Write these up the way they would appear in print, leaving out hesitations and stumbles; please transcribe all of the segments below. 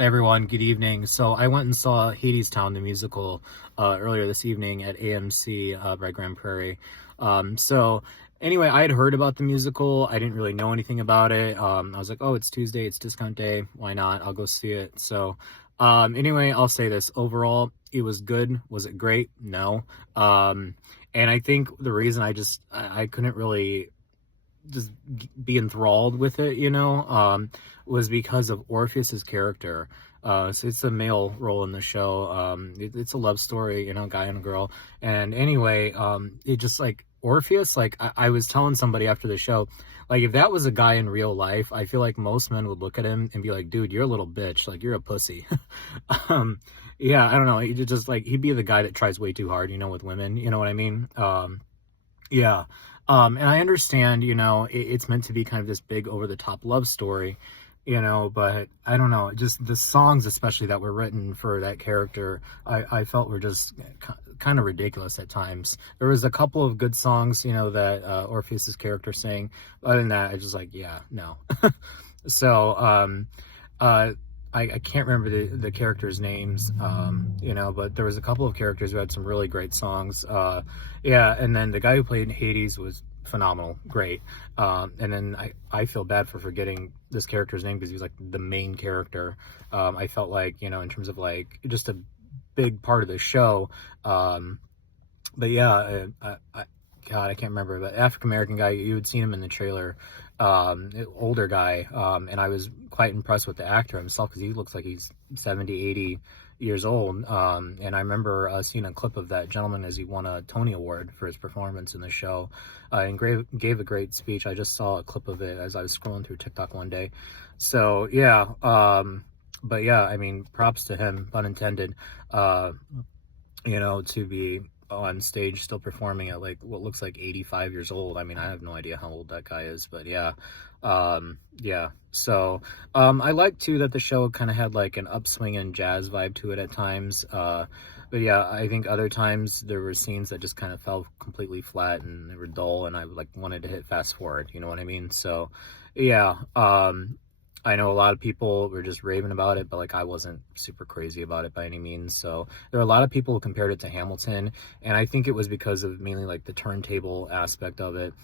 Everyone, good evening. So I went and saw Hadestown The Musical earlier this evening at AMC by Grand Prairie. So anyway, I had heard about the musical. I didn't really know anything about it. I was like, oh, it's Tuesday, it's discount day. Why not? I'll go see it. So anyway, I'll say this. Overall, it was good. Was it great? No. And I think the reason I couldn't really just be enthralled with it, was because of Orpheus's character. So it's a male role in the show. It's a love story, guy and a girl. And anyway, it just like Orpheus, like I was telling somebody after the show, like if that was a guy in real life, I feel like most men would look at him and be like, dude, you're a little bitch. Like you're a pussy. um, yeah, I don't know. He just like, he'd be the guy that tries way too hard, with women, you know what I mean? Yeah. And I understand, it's meant to be kind of this big over the top love story, but I don't know, just the songs, especially that were written for that character, I felt were just kind of ridiculous at times. There was a couple of good songs, that Orpheus's character sang. Other than that, I just like, yeah, no. So, uh, I can't remember the characters' names, but there was a couple of characters who had some really great songs. Yeah, and then the guy who played Hades was phenomenal, great. And then I feel bad for forgetting this character's name because he was like the main character. I felt like, in terms of like just a big part of the show. But yeah, God, I can't remember, but African-American guy, you had seen him in the trailer, older guy, and I was quite impressed with the actor himself because he looks like he's 70, 80 years old, and I remember seeing a clip of that gentleman as he won a Tony Award for his performance in the show, and gave a great speech. I just saw a clip of it as I was scrolling through TikTok one day. So yeah, but yeah, I mean, props to him, pun intended, to be on stage still performing at like what looks like 85 years old. I mean, I have no idea how old that guy is, but yeah. Yeah. So I like too that the show kind of had like an upswing and jazz vibe to it at times. But yeah, I think other times there were scenes that just kind of fell completely flat and they were dull, and I like wanted to hit fast forward, you know what I mean? So yeah, I know a lot of people were just raving about it, but like I wasn't super crazy about it by any means. So there are a lot of people who compared it to Hamilton, and I think it was because of mainly like the turntable aspect of it.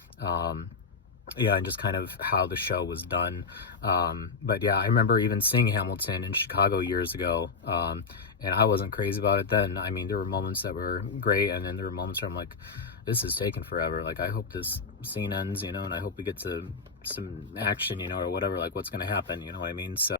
Yeah, and just kind of how the show was done. But yeah, I remember even seeing Hamilton in Chicago years ago, and I wasn't crazy about it then. I mean, there were moments that were great, and then there were moments where I'm like, this is taking forever. Like, I hope this scene ends, and I hope we get to some action, or whatever, like what's going to happen, you know what I mean? So